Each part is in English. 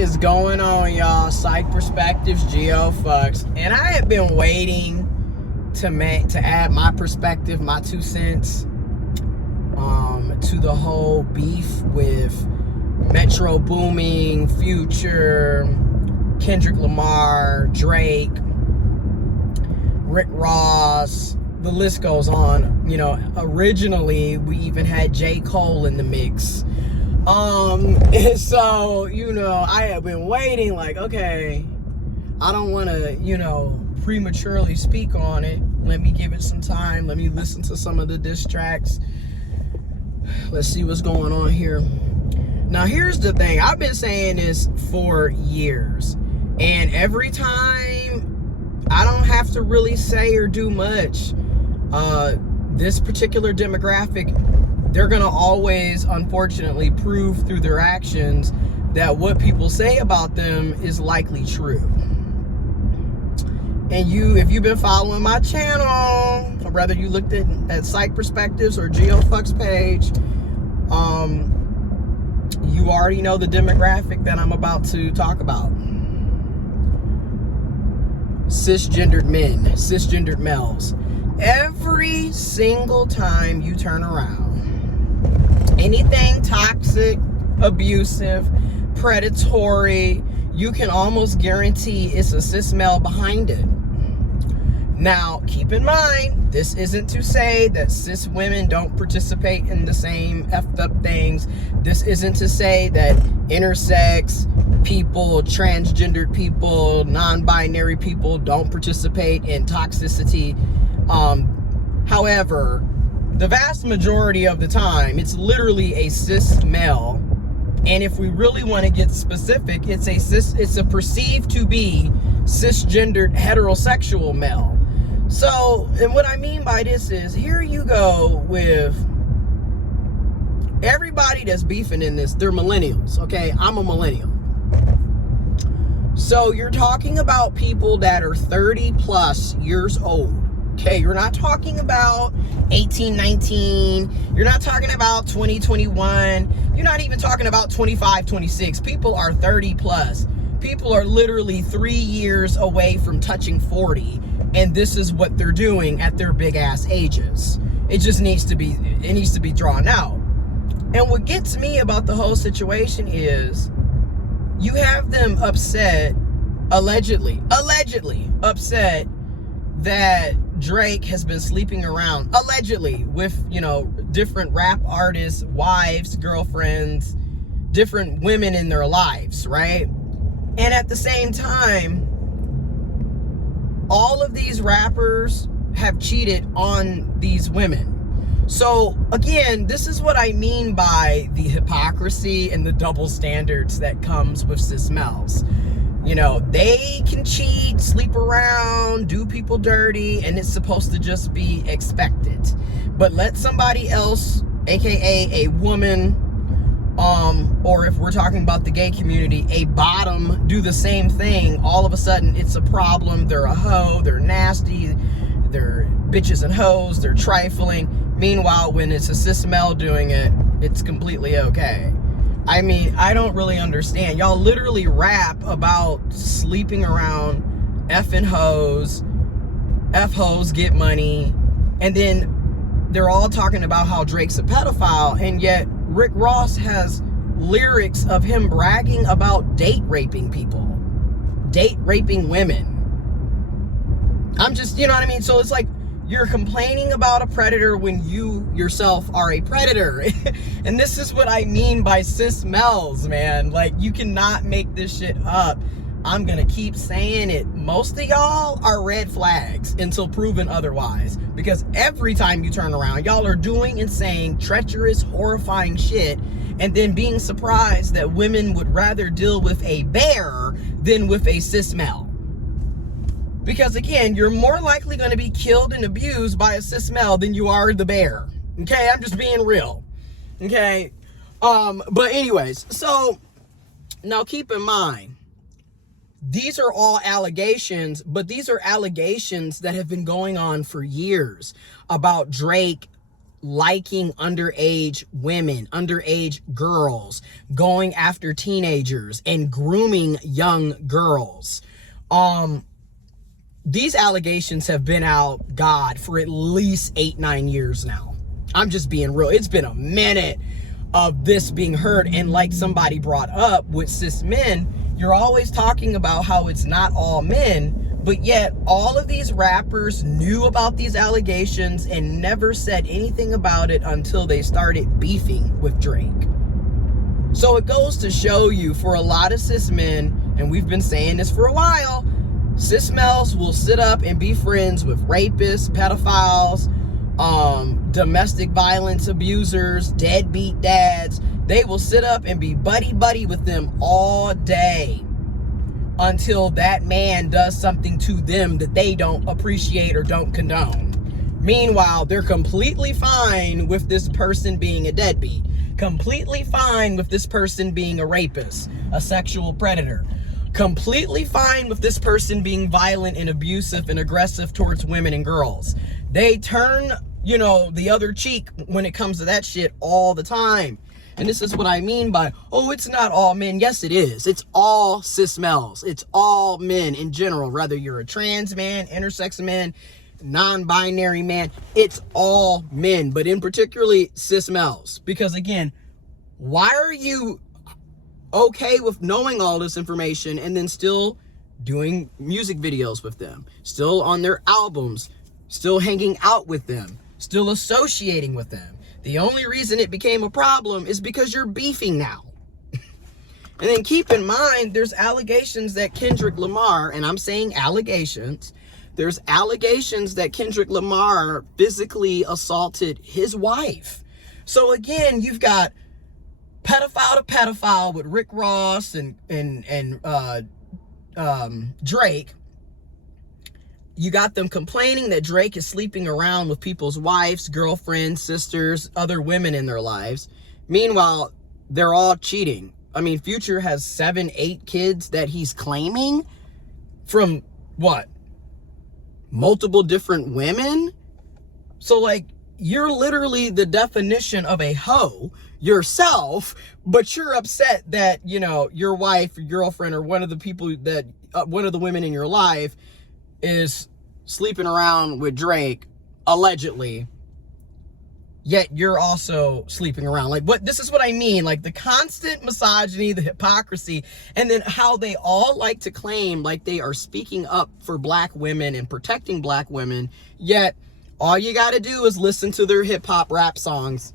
is going on, y'all? Psych Perspectives, Geo Fucks. And I have been waiting to add my perspective, my 2 cents, to the whole beef with Metro Boomin, Future, Kendrick Lamar, Drake, Rick Ross. The list goes on. You know, originally we even had J. Cole in the mix. And so, you know, I have been waiting, like, okay, I don't want to, you know, prematurely speak on it. Let me give it some time. Let me listen to some of the diss tracks. Let's see what's going on here. Now, here's the thing. I've been saying this for years. And every time, I don't have to really say or do much. This particular demographic, they're going to always, unfortunately, prove through their actions that what people say about them is likely true. And if you've been following my channel, or whether you looked at Psych Perspectives or GeoFucks page, you already know the demographic that I'm about to talk about. Cisgendered men, cisgendered males. Every single time you turn around, anything toxic, abusive, predatory, you can almost guarantee it's a cis male behind it. Now, keep in mind, this isn't to say that cis women don't participate in the same effed up things. This isn't to say that intersex people, transgendered people, non-binary people don't participate in toxicity. However, the vast majority of the time, it's literally a cis male. And if we really want to get specific, it's a perceived to be cisgendered heterosexual male. So, and what I mean by this is, here you go with everybody that's beefing in this, they're millennials, okay? I'm a millennial. So you're talking about people that are 30 plus years old, okay? You're not talking about 18, 19. You're not talking about 20, 21. You're not even talking about 25, 26. People are 30 plus. People are literally 3 years away from touching 40. And this is what they're doing at their big ass ages. It just needs to be drawn out. And what gets me about the whole situation is you have them upset, allegedly upset that Drake has been sleeping around, allegedly, with, you know, different rap artists, wives, girlfriends, different women in their lives, right? And at the same time, all of these rappers have cheated on these women. So again, this is what I mean by the hypocrisy and the double standards that comes with cis males. You know, they can cheat, sleep around, do people dirty, and it's supposed to just be expected. But let somebody else, aka a woman, or if we're talking about the gay community, a bottom, do the same thing, all of a sudden it's a problem. They're a hoe, they're nasty, they're bitches and hoes, they're trifling. Meanwhile, when it's a cis male doing it, it's completely okay. I mean, I don't really understand. Y'all literally rap about sleeping around, effing hoes, F hoes get money, and then they're all talking about how Drake's a pedophile, and yet Rick Ross has lyrics of him bragging about date raping people, date raping women. I'm just, you know what I mean? So it's like, you're complaining about a predator when you yourself are a predator. And this is what I mean by cis males, man. Like, you cannot make this shit up. I'm gonna keep saying it. Most of y'all are red flags until proven otherwise. Because every time you turn around, y'all are doing and saying treacherous, horrifying shit, and then being surprised that women would rather deal with a bear than with a cis male. Because again, you're more likely going to be killed and abused by a cis male than you are the bear. Okay, I'm just being real. Okay, but anyways, so now keep in mind, these are all allegations, but these are allegations that have been going on for years about Drake liking underage women, underage girls, going after teenagers and grooming young girls. These allegations have been out, God, for at least 8-9 years now. I'm just being real. It's been a minute of this being heard. And like somebody brought up with cis men, you're always talking about how it's not all men, but yet all of these rappers knew about these allegations and never said anything about it until they started beefing with Drake. So it goes to show you, for a lot of cis men, and we've been saying this for a while, cis males will sit up and be friends with rapists, pedophiles, domestic violence abusers, deadbeat dads. They will sit up and be buddy-buddy with them all day until that man does something to them that they don't appreciate or don't condone. Meanwhile, they're completely fine with this person being a deadbeat, completely fine with this person being a rapist, a sexual predator, completely fine with this person being violent and abusive and aggressive towards women and girls. They turn, the other cheek when it comes to that shit all the time. And this is what I mean by, oh, it's not all men. Yes, it is. It's all cis males. It's all men in general, whether you're a trans man, intersex man, non-binary man. It's all men, but in particularly cis males. Because again, why are you okay with knowing all this information and then still doing music videos with them, still on their albums, still hanging out with them, still associating with them? The only reason it became a problem is because you're beefing now. And then keep in mind, there's allegations that Kendrick Lamar, and I'm saying allegations, there's allegations that Kendrick Lamar physically assaulted his wife. So again, you've got pedophile to pedophile with Rick Ross and Drake. You got them complaining that Drake is sleeping around with people's wives, girlfriends, sisters, other women in their lives. Meanwhile, they're all cheating. I mean, Future has 7-8 kids that he's claiming from what? Multiple different women? So like, you're literally the definition of a hoe yourself, but you're upset that, your wife, your girlfriend, or one of the people that, one of the women in your life is sleeping around with Drake, allegedly, yet you're also sleeping around. Like, this is what I mean, like the constant misogyny, the hypocrisy, and then how they all like to claim like they are speaking up for black women and protecting black women, yet all you got to do is listen to their hip-hop rap songs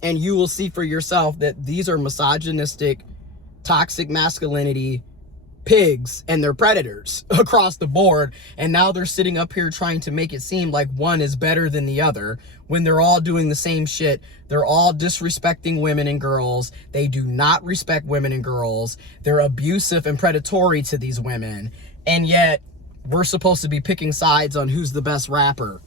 and you will see for yourself that these are misogynistic, toxic masculinity pigs, and they're predators across the board. And now they're sitting up here trying to make it seem like one is better than the other when they're all doing the same shit. They're all disrespecting women and girls. They do not respect women and girls. They're abusive and predatory to these women. And yet we're supposed to be picking sides on who's the best rapper.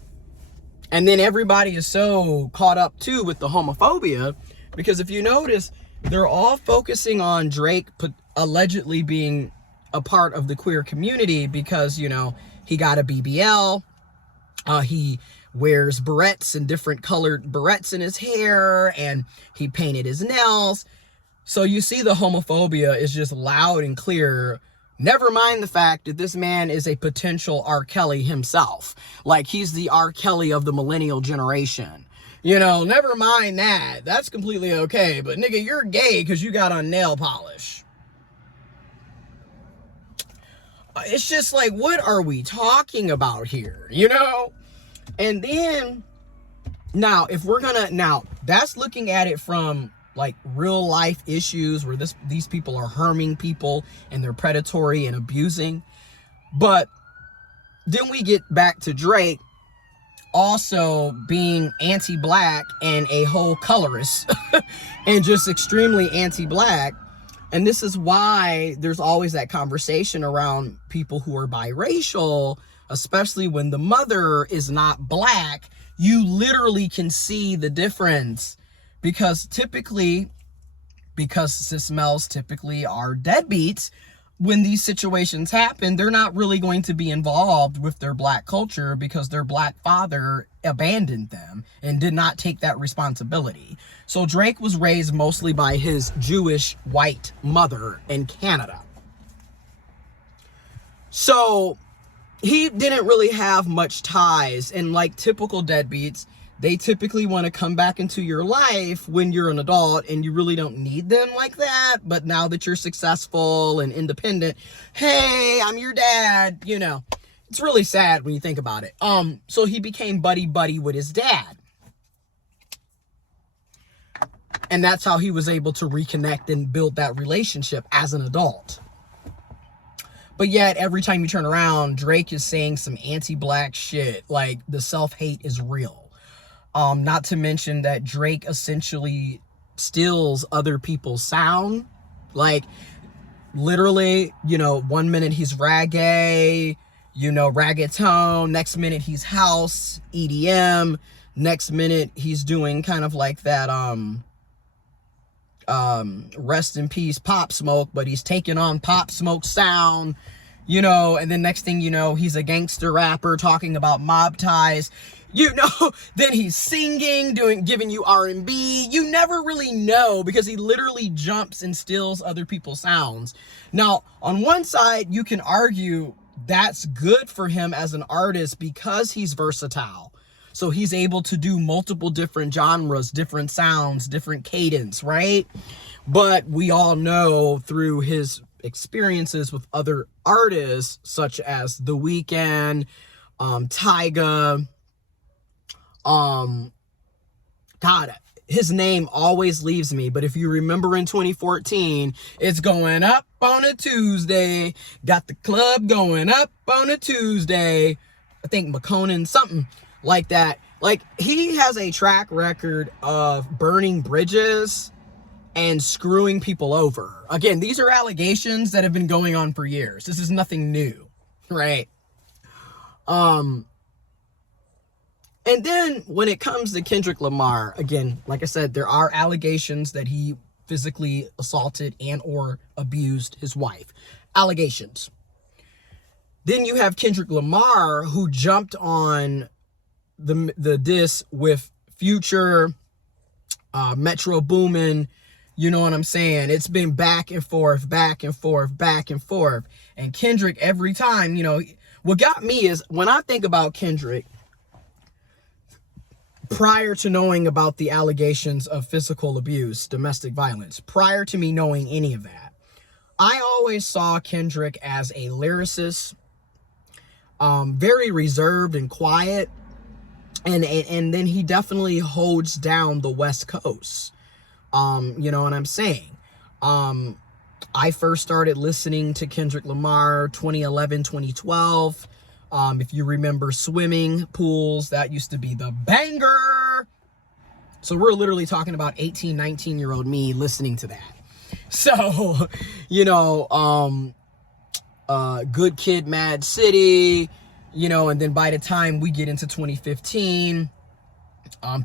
And then everybody is so caught up too with the homophobia, because if you notice, they're all focusing on Drake allegedly being a part of the queer community because, he got a BBL. He wears barrettes and different colored barrettes in his hair, and he painted his nails. So you see the homophobia is just loud and clear. Never mind the fact that this man is a potential R. Kelly himself. Like, he's the R. Kelly of the millennial generation. Never mind that. That's completely okay. But nigga, you're gay because you got on nail polish. It's just like, what are we talking about here? And then, now, if we're gonna, that's looking at it from like real life issues where these people are harming people and they're predatory and abusing. But then we get back to Drake also being anti-black and a whole colorist and just extremely anti-black. And this is why there's always that conversation around people who are biracial, especially when the mother is not black. You literally can see the difference because cis males typically are deadbeats, when these situations happen, they're not really going to be involved with their black culture because their black father abandoned them and did not take that responsibility. So Drake was raised mostly by his Jewish white mother in Canada. So he didn't really have much ties, and like typical deadbeats, they typically want to come back into your life when you're an adult and you really don't need them like that. But now that you're successful and independent, hey, I'm your dad, you know. It's really sad when you think about it. So he became buddy with his dad. And that's how he was able to reconnect and build that relationship as an adult. But yet, every time you turn around, Drake is saying some anti-black shit. Like, the self-hate is real. Not to mention that Drake essentially steals other people's sound. Like, literally, you know, 1 minute he's reggae, you know, reggaeton. Next minute he's house, EDM. Next minute he's doing kind of like that, rest in peace Pop Smoke, but he's taking on Pop Smoke sound, you know. And then next thing you know, he's a gangster rapper talking about mob ties, you know. Then he's singing, giving you R&B. You never really know, because he literally jumps and steals other people's sounds. Now, on one side, you can argue that's good for him as an artist because he's versatile. So he's able to do multiple different genres, different sounds, different cadence, right? But we all know through his experiences with other artists, such as The Weeknd, Tyga, God, his name always leaves me, but if you remember in 2014, it's going up on a Tuesday, got the club going up on a Tuesday. I think McConan, something like that. Like, he has a track record of burning bridges and screwing people over. Again, these are allegations that have been going on for years. This is nothing new, right? And then when it comes to Kendrick Lamar, again, like I said, there are allegations that he physically assaulted and or abused his wife. Allegations. Then you have Kendrick Lamar, who jumped on the diss with Future, Metro Boomin. You know what I'm saying? It's been back and forth, back and forth, back and forth. And Kendrick, every time, you know, what got me is when I think about Kendrick, prior to knowing about the allegations of physical abuse, domestic violence, prior to me knowing any of that, I always saw Kendrick as a lyricist, very reserved and quiet. And then he definitely holds down the West Coast. You know what I'm saying? I first started listening to Kendrick Lamar 2011, 2012. If you remember Swimming Pools, that used to be the banger. So we're literally talking about 18, 19-year-old me listening to that. So, you know, Good Kid, Mad City, you know, and then by the time we get into 2015,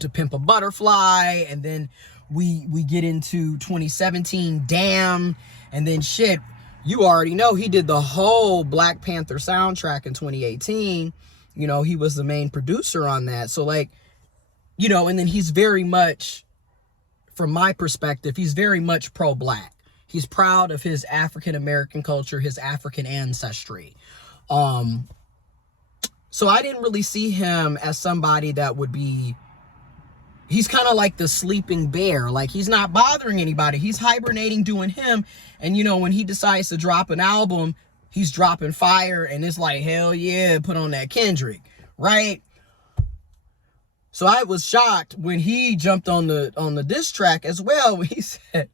To Pimp a Butterfly, and then we get into 2017, Damn, and then shit, you already know he did the whole Black Panther soundtrack in 2018. You know, he was the main producer on that. So, like, you know, and then he's very much, from my perspective, he's very much pro-black. He's proud of his African-American culture, his African ancestry. So I didn't really see him as somebody that would be, he's kind of like the sleeping bear. Like, he's not bothering anybody. He's hibernating, doing him. And, you know, when he decides to drop an album, he's dropping fire. And it's like, hell yeah, put on that Kendrick, right? So I was shocked when he jumped on the diss track as well. When he said,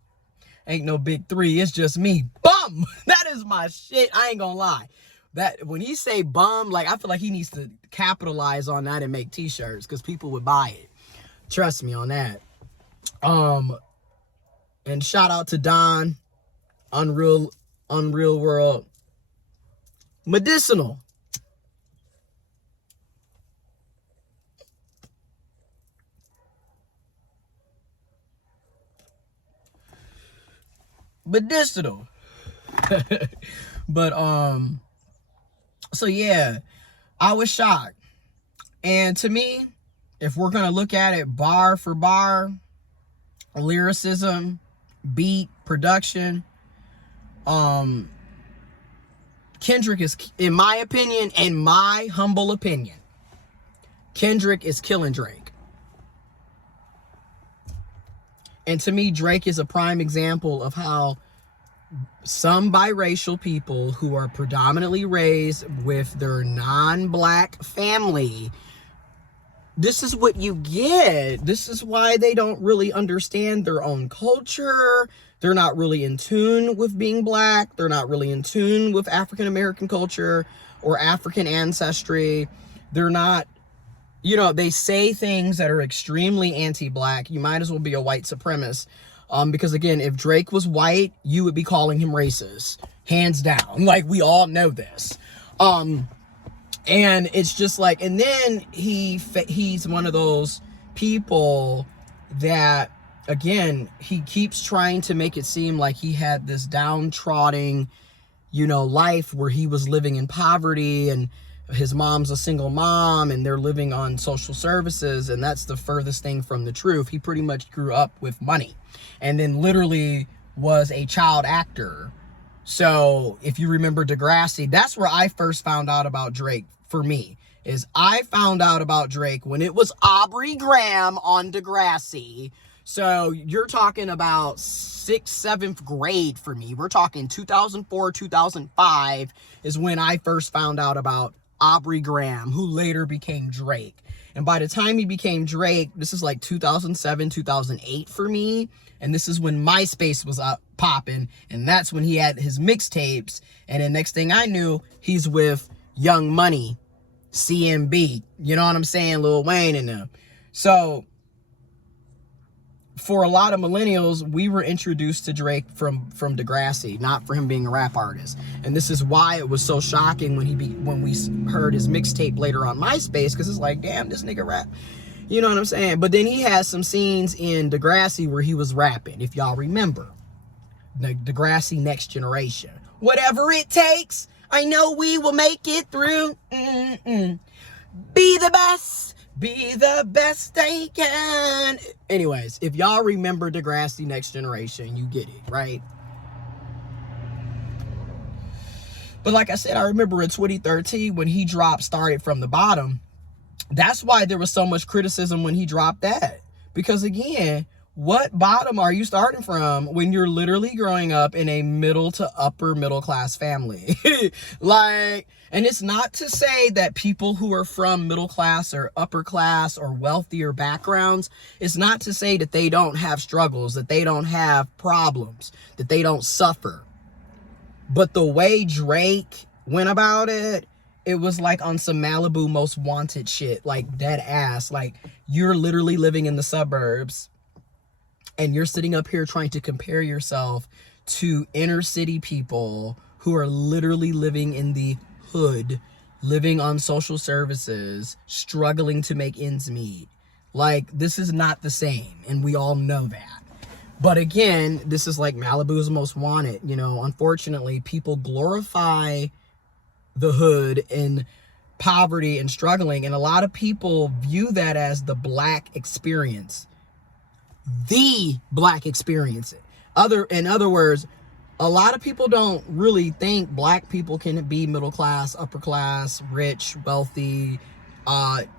ain't no big three, it's just me. Bum! That is my shit. I ain't gonna lie. That when he say bum, like, I feel like he needs to capitalize on that and make t-shirts, because people would buy it. Trust me on that. And shout out to Don, Unreal World, Medicinal. Medicinal. But so yeah, I was shocked. And to me, if we're gonna look at it bar for bar, lyricism, beat, production, Kendrick is, in my opinion, and my humble opinion, Kendrick is killing Drake. And to me, Drake is a prime example of how some biracial people who are predominantly raised with their non-black family, this is what you get. This is why they don't really understand their own culture. They're not really in tune with being black. They're not really in tune with African American culture or African ancestry. They're not, you know, they say things that are extremely anti-black. You might as well be a white supremacist. Because again, if Drake was white, you would be calling him racist. Hands down. Like, we all know this. And it's just like, and then he's one of those people that, again, he keeps trying to make it seem like he had this downtrodden, you know, life where he was living in poverty and his mom's a single mom and they're living on social services, and that's the furthest thing from the truth. He pretty much grew up with money and then literally was a child actor. So if you remember Degrassi, that's where I first found out about Drake. For me, is I found out about Drake when it was Aubrey Graham on Degrassi. So you're talking about 6th, 7th grade for me. We're talking 2004, 2005 is when I first found out about Aubrey Graham, who later became Drake. And by the time he became Drake, this is like 2007, 2008 for me. And this is when MySpace was up popping. And that's when he had his mixtapes. And then next thing I knew, he's with Young Money, CMB, you know what I'm saying? Lil Wayne and them. So for a lot of millennials, we were introduced to Drake from Degrassi, not for him being a rap artist. And this is why it was so shocking when we heard his mixtape later on MySpace, because it's like, damn, this nigga rap. You know what I'm saying? But then he has some scenes in Degrassi where he was rapping, if y'all remember. The Degrassi Next Generation. Whatever it takes, I know we will make it through. Be the best they can. Anyways, if y'all remember Degrassi Next Generation, you get it, right? But like I said, I remember in 2013 when he dropped Started From the Bottom. That's why there was so much criticism when he dropped that. Because again, what bottom are you starting from when you're literally growing up in a middle to upper middle class family? Like, and it's not to say that people who are from middle class or upper class or wealthier backgrounds, it's not to say that they don't have struggles, that they don't have problems, that they don't suffer. But the way Drake went about it, it was like on some Malibu Most Wanted shit, like dead ass. Like, you're literally living in the suburbs and you're sitting up here trying to compare yourself to inner city people who are literally living in the hood, living on social services, struggling to make ends meet. Like, this is not the same, and we all know that. But again, this is like Malibu's Most Wanted. You know, unfortunately, people glorify the hood and poverty and struggling, and a lot of people view that as the black experience. The black experience. In other words, a lot of people don't really think black people can be middle class, upper class, rich, wealthy,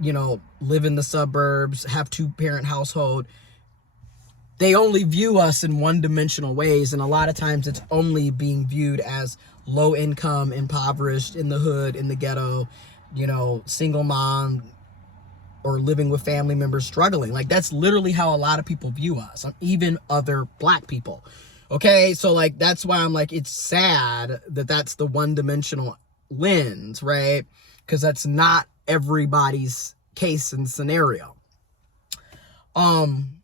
you know, live in the suburbs, have 2-parent household. They only view us in one-dimensional ways, and a lot of times it's only being viewed as low income, impoverished, in the hood, in the ghetto, you know, single mom, or living with family members struggling. Like, that's literally how a lot of people view us, even other black people. Okay, so like, that's why I'm like, it's sad that that's the one-dimensional lens, right? Because that's not everybody's case and scenario. And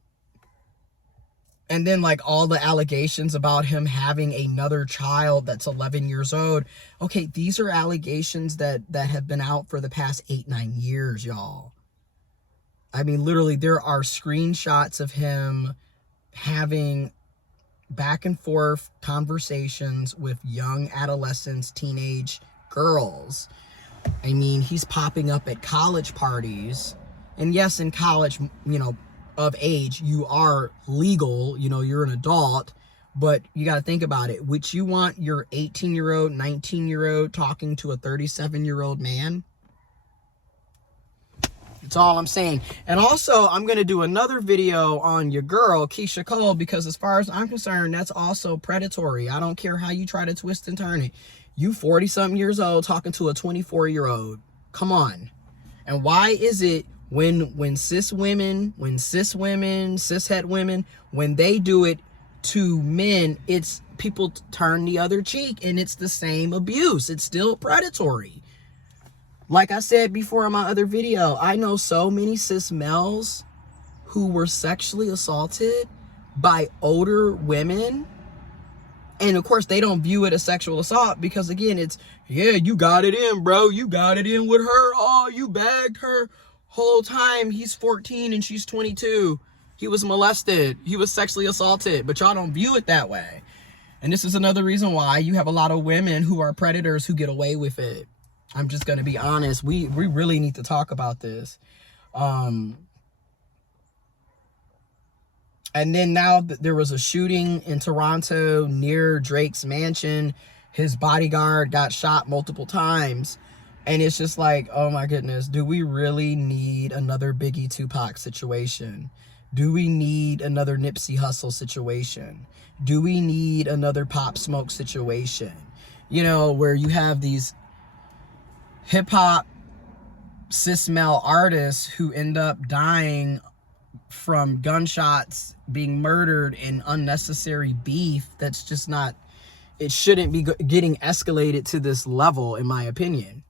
then like all the allegations about him having another child that's 11 years old. Okay, these are allegations that have been out for the past 8-9 years, y'all. I mean, literally, there are screenshots of him having back and forth conversations with young adolescents, teenage girls. I mean, he's popping up at college parties. And yes, in college, you know, of age, you are legal, you know, you're an adult. But you got to think about it. Would you want your 18-year-old, 19-year-old talking to a 37-year-old man? That's all I'm saying. And also, I'm going to do another video on your girl, Keisha Cole, because as far as I'm concerned, that's also predatory. I don't care how you try to twist and turn it. You 40-something years old talking to a 24-year-old. Come on. And why is it when cis women, cishet women, when they do it to men, it's people turn the other cheek and it's the same abuse. It's still predatory. Like I said before in my other video, I know so many cis males who were sexually assaulted by older women. And of course, they don't view it as sexual assault because, again, it's, yeah, you got it in, bro. You got it in with her. Oh, you bagged her whole time. He's 14 and she's 22. He was molested. He was sexually assaulted. But y'all don't view it that way. And this is another reason why you have a lot of women who are predators who get away with it. I'm just going to be honest. We really need to talk about this. And then now there was a shooting in Toronto near Drake's mansion. His bodyguard got shot multiple times. And it's just like, oh my goodness, do we really need another Biggie Tupac situation? Do we need another Nipsey Hussle situation? Do we need another Pop Smoke situation? You know, where you have these hip-hop cis male artists who end up dying from gunshots, being murdered, and unnecessary beef that's just not, it shouldn't be getting escalated to this level, in my opinion.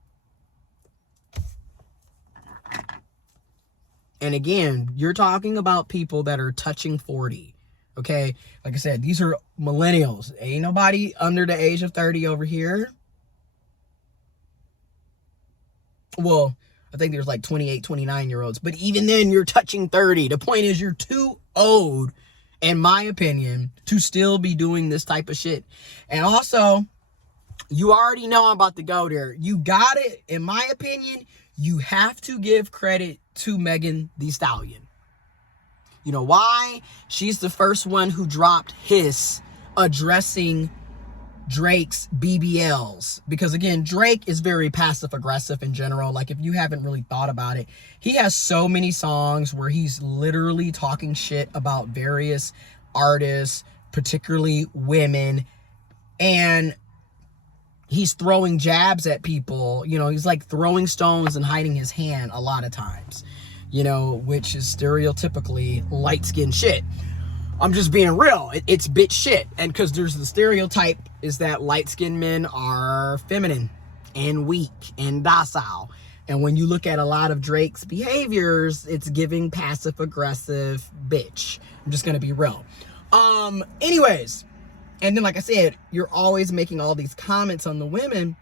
And again, you're talking about people that are touching 40, okay? Like I said, these are millennials. Ain't nobody under the age of 30 over here. Well, I think there's like 28, 29-year-olds. But even then, you're touching 30. The point is, you're too old, in my opinion, to still be doing this type of shit. And also, you already know I'm about to go there. You got it. In my opinion, you have to give credit to Megan Thee Stallion. You know why? She's the first one who dropped Hiss addressing Drake's BBLs. Because again, Drake is very passive aggressive in general. Like, if you haven't really thought about it, he has so many songs where he's literally talking shit about various artists, particularly women, and he's throwing jabs at people. You know, he's like throwing stones and hiding his hand a lot of times, you know, which is stereotypically light-skinned shit. I'm just being real. It's bitch shit. And because there's the stereotype is that light-skinned men are feminine and weak and docile. And when you look at a lot of Drake's behaviors, it's giving passive-aggressive bitch. I'm just going to be real. Anyways, and then like I said, you're always making all these comments on the women.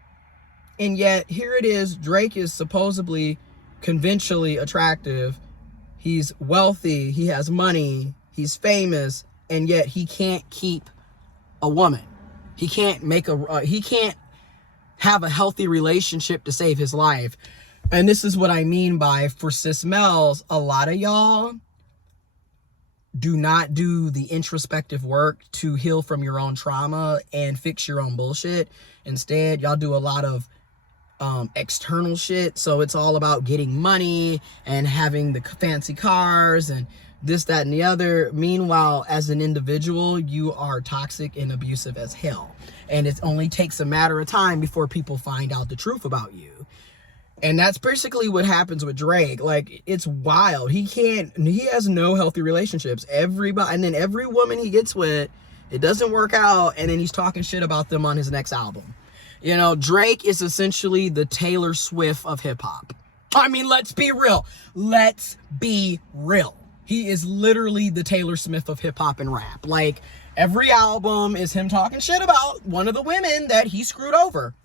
And yet, here it is. Drake is supposedly conventionally attractive. He's wealthy. He has money. He's famous, and yet he can't keep a woman. He can't he can't have a healthy relationship to save his life. And this is what I mean by, for cis males, a lot of y'all do not do the introspective work to heal from your own trauma and fix your own bullshit. Instead, y'all do a lot of external shit. So it's all about getting money and having the fancy cars and this, that, and the other. Meanwhile, as an individual, you are toxic and abusive as hell. And it only takes a matter of time before people find out the truth about you. And that's basically what happens with Drake. Like, it's wild. He has no healthy relationships. Everybody, and then every woman he gets with, it doesn't work out, and then he's talking shit about them on his next album. You know, Drake is essentially the Taylor Swift of hip-hop. I mean, let's be real. Let's be real. He is literally the Taylor Swift of hip-hop and rap. Like, every album is him talking shit about one of the women that he screwed over.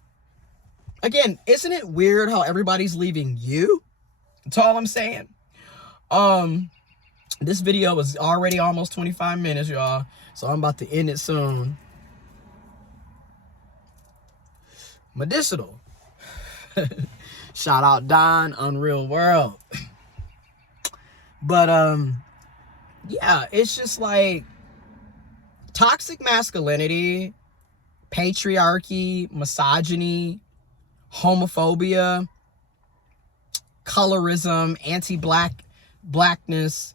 Again, isn't it weird how everybody's leaving you? That's all I'm saying. This video is already almost 25 minutes, y'all. So I'm about to end it soon. Medicinal. Shout out Don, Unreal World. But yeah, it's just like toxic masculinity, patriarchy, misogyny, homophobia, colorism, blackness,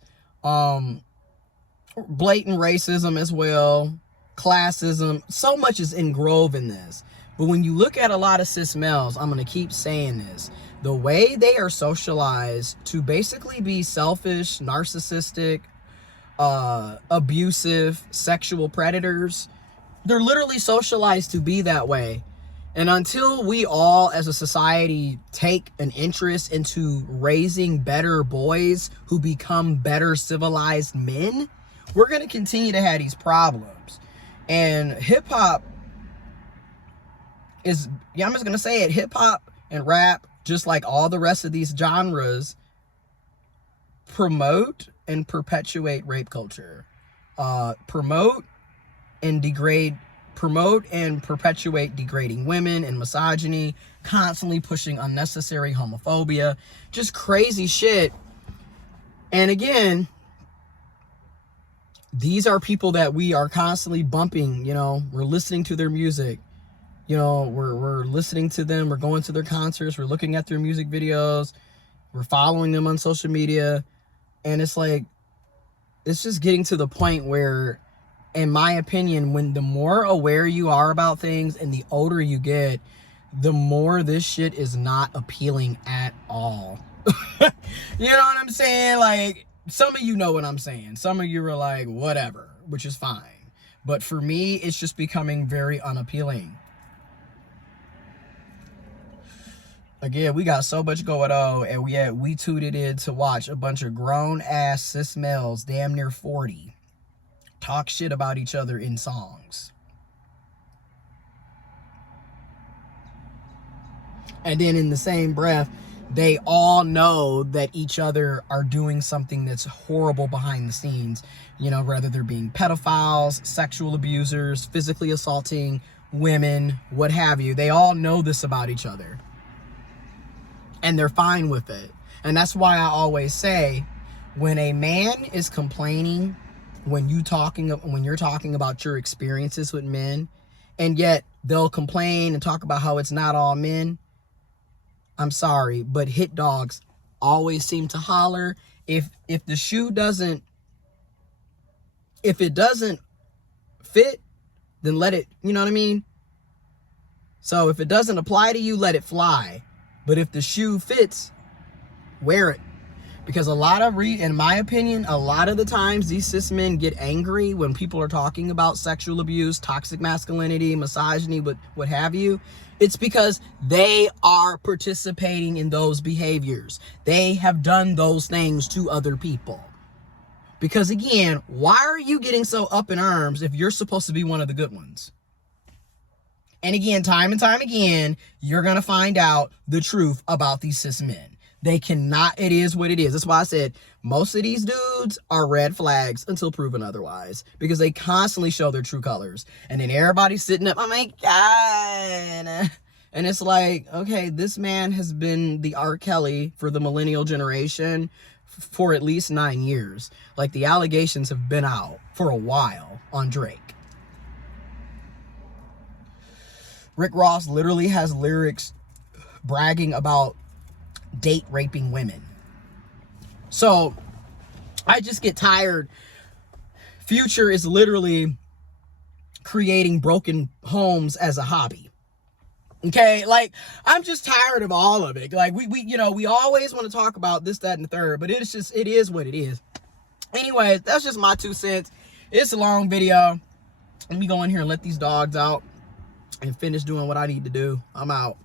blatant racism as well, classism. So much is engroved in this. But when you look at a lot of cis males, I'm going to keep saying this, the way they are socialized to basically be selfish, narcissistic, abusive, sexual predators, they're literally socialized to be that way. And until we all as a society take an interest into raising better boys who become better civilized men, we're going to continue to have these problems. And hip hop is, yeah, I'm just going to say it, hip hop and rap, just like all the rest of these genres, promote and perpetuate rape culture. Promote and perpetuate degrading women and misogyny, constantly pushing unnecessary homophobia, just crazy shit. And again, these are people that we are constantly bumping, you know, we're listening to their music, you know, we're listening to them, we're going to their concerts, we're looking at their music videos, we're following them on social media. And it's like, it's just getting to the point where, in my opinion, when the more aware you are about things and the older you get, the more this shit is not appealing at all. You know what I'm saying? Like, some of you know what I'm saying. Some of you are like, whatever, which is fine. But for me, it's just becoming very unappealing. Again, we got so much going on, and we tuned in to watch a bunch of grown-ass cis males, damn near 40, talk shit about each other in songs. And then in the same breath, they all know that each other are doing something that's horrible behind the scenes. You know, whether they're being pedophiles, sexual abusers, physically assaulting women, what have you. They all know this about each other. And they're fine with it. And that's why I always say, when a man is complaining, when you're talking about your experiences with men, and yet they'll complain and talk about how it's not all men, I'm sorry, but hit dogs always seem to holler. If the shoe doesn't, if it doesn't fit, then let it, you know what I mean? So if it doesn't apply to you, let it fly. But if the shoe fits, wear it. Because in my opinion, a lot of the times these cis men get angry when people are talking about sexual abuse, toxic masculinity, misogyny, what have you. It's because they are participating in those behaviors. They have done those things to other people. Because again, why are you getting so up in arms if you're supposed to be one of the good ones? And again, time and time again, you're going to find out the truth about these cis men. They cannot, it is what it is. That's why I said most of these dudes are red flags until proven otherwise, because they constantly show their true colors. And then everybody's sitting up, oh my God. And it's like, okay, this man has been the R. Kelly for the millennial generation for at least 9 years. Like, the allegations have been out for a while on Drake. Rick Ross literally has lyrics bragging about date raping women. So I just get tired. Future is literally creating broken homes as a hobby. Okay, like, I'm just tired of all of it. Like, we always want to talk about this, that, and the third, but it is what it is. Anyways, that's just my 2 cents. It's a long video. Let me go in here and let these dogs out and finish doing what I need to do. I'm out.